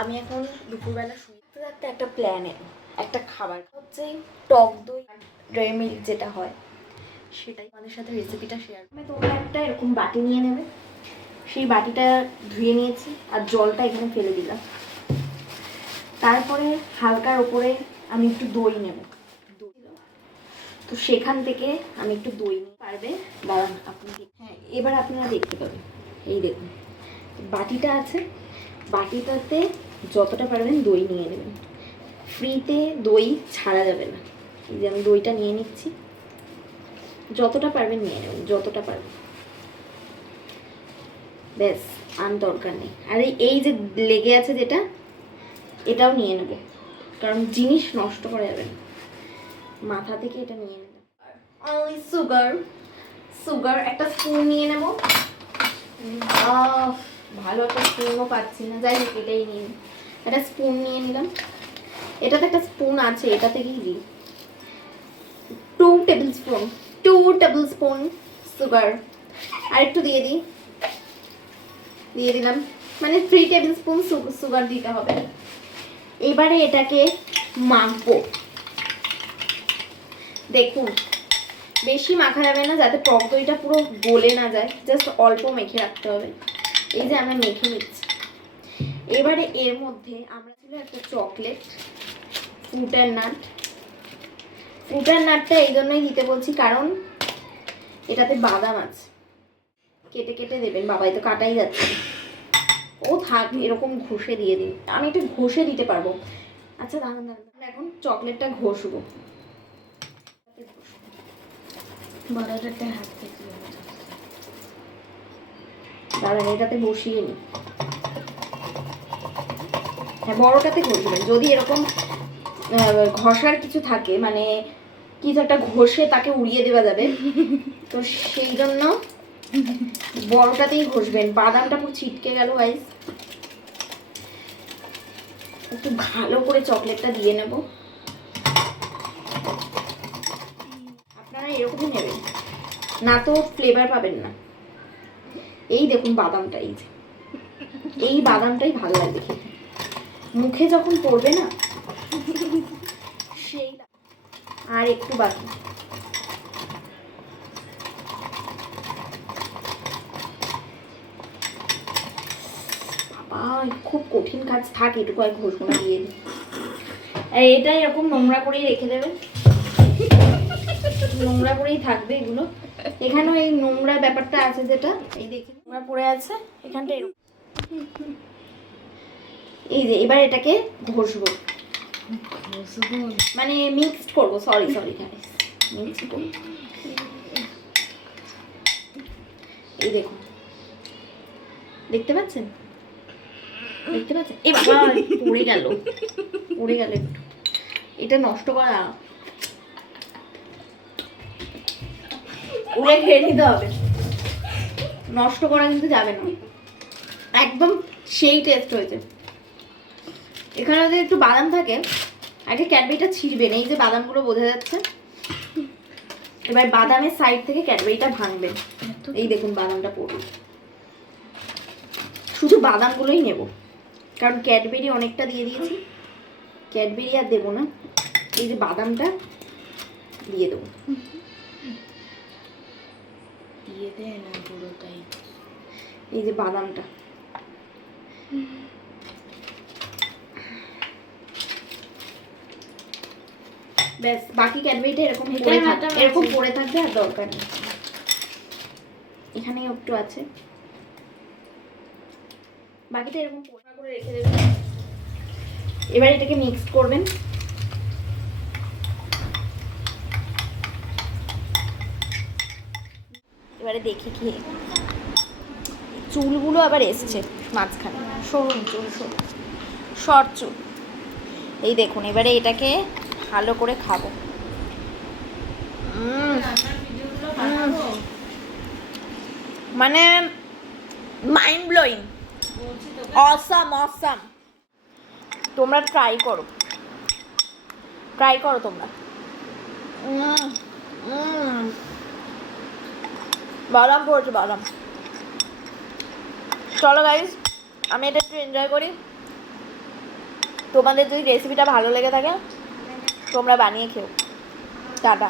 আমি এখন দুপুরবেলা শুতে থাকতে একটা প্ল্যানে একটা খাবার হচ্ছে টক দই ড্রাই মিল্ক যেটা হয় সেটাই আমাদের সাথে রেসিপিটা শেয়ার করবে। তোমরা একটা এরকম বাটি নিয়ে নেবে, সেই বাটিটা ধুয়ে নিয়েছি আর জলটা এখানে ফেলে দিলাম। তারপরে হালকার ওপরে আমি একটু দই নেব, তো সেখান থেকে আমি একটু দই নিয়ে পারবে দাঁড়ান আপনি। হ্যাঁ, এবার আপনারা দেখতে পাবেন, এই দেখুন বাটিটা আছে, বাটিটাতে যতটা পারবেন দই নিয়ে নেবেন। ফ্রিতে দই ছাড়া যাবে না। এই যে আমি দইটা নিয়ে নিচ্ছি, যতটা পারবেন নিয়ে নেবেন, যতটা পারবেন, ব্যাস আর দরকার নেই। আর এই যে লেগে আছে যেটা, এটাও নিয়ে নেব, কারণ জিনিস নষ্ট করা যাবে না। মাথা থেকে এটা নিয়ে নেব। অনলি সুগার, সুগার একটা স্পুন নিয়ে নেব। ভালো একটা স্পুনও পাচ্ছি না, যাই হোক এটাই নিয়ে একটা স্পুন নিয়ে নিলাম। এটাতে একটা স্পুন আছে, এটা থেকেই দিই। 2 টেবিল স্পুন সুগার, আর একটু দিয়ে দিলাম, মানে 3 টেবিল স্পুন সুগার দিতে হবে। এবারে এটাকে মাখবো। দেখুন বেশি মাখা যাবে না, যাতে টক দইটা পুরো গলে না যায়, জাস্ট অল্প মেখে রাখতে হবে। এই যে আমরা মেখে নিচ্ছি। এবারে এর মধ্যে আমরা ছিল একটা চকলেট, ফ্রুট অ্যান্ড নাটটা এই জন্যই দিতে বলছি কারণ এটাতে বাদাম আছে। কেটে কেটে দেবেন, বাবাই তো কাটাই যাচ্ছে। ও থাক, এরকম ঘষে দিয়ে দিন, আমি একটু ঘষে দিতে পারবো। আচ্ছা দাঁড়ান, এখন চকলেটটা ঘষবো। বড়টাতে হাত থেকে দাঁড়ান, এটাতে বসিয়ে নি। হ্যাঁ, বড়টাতে ঘষবেন। যদি এরকম ঘষার কিছু থাকে, মানে কিছু একটা ঘষে তাকে উড়িয়ে দেওয়া যাবে, তো সেই জন্য বড়টাতেই ঘষবেন। বাদামটা পুরো ছিটকে গেল গাইস। একটু ভালো করে চকলেটটা দিয়ে নেব। আপনারা এরকমই নেবেন, না তো ফ্লেভার পাবেন না। এই দেখুন বাদামটা, এই বাদামটাই ভালো লাগবে খেতে, মুখে যখন পড়বে না সেই। আর একটু বাকি, বাবা খুব কঠিন কাজ, থাক এটুকু আর ঘষণা দিয়ে দিই। এটা এরকম নোংরা করেই রেখে দেবেন, নোংরা করেই থাকবে এগুলো। এখানেও এই নোংরা ব্যাপারটা আছে, যেটা এই দেখে নোংরা পড়ে আছে এখানটা। এই যে এবার এটাকে ঘষবো, মানে মিক্সড করবো, সরি গাইস, মিক্সড করবো। এই দেখুন, দেখতে পাচ্ছেন এ বাবা পড়ে গেল একটু। এটা নষ্ট করা, উড়ে খেয়ে নিতে হবে, নষ্ট করা কিন্তু যাবে না। একদম সেই টেস্ট হয়েছে। এখানে যদি একটু বাদাম থাকে, আগে ক্যাডবেরিটা ছিঁড়বেন, এই যে বাদামগুলো বোঝা যাচ্ছে। এবার বাদামের সাইড থেকে ক্যাডবেরিটা ভাঙবেন। এই দেখুন বাদামটা পড়বে, শুধু বাদামগুলোই নেব, কারণ ক্যাডবেরি অনেকটা দিয়ে দিয়েছি, ক্যাডবেরি আর দেবো না। এই যে বাদামটা দিয়ে দেবো, দিয়ে দেয় না পুরোটাই। এই যে বাদামটা, ব্যাস বাকি ক্যাডবেরিটা এরকম পড়ে থাকবে, আর দরকার নেই। এখানে একটু আছে, বাকিটা এরকম পোড়া করে রেখে দেবেন। এবার এটাকে মিক্সড করবেন। এবারে দেখি কি, চুলগুলো আবার এসছে মাঝখানে, সরুন চুল, শর্ট চুল। এই দেখুন, এবারে এটাকে ভালো করে খাবো। মানে মাইন্ড ব্লোয়িং, অসাম। তোমরা ট্রাই করো তোমরা। বাদাম পড়েছে, বাদাম। চলো গাইস, আমি এটা একটু এনজয় করি। তোমাদের যদি রেসিপিটা ভালো লেগে থাকে তোমরা বানিয়ে খেও। টাটা।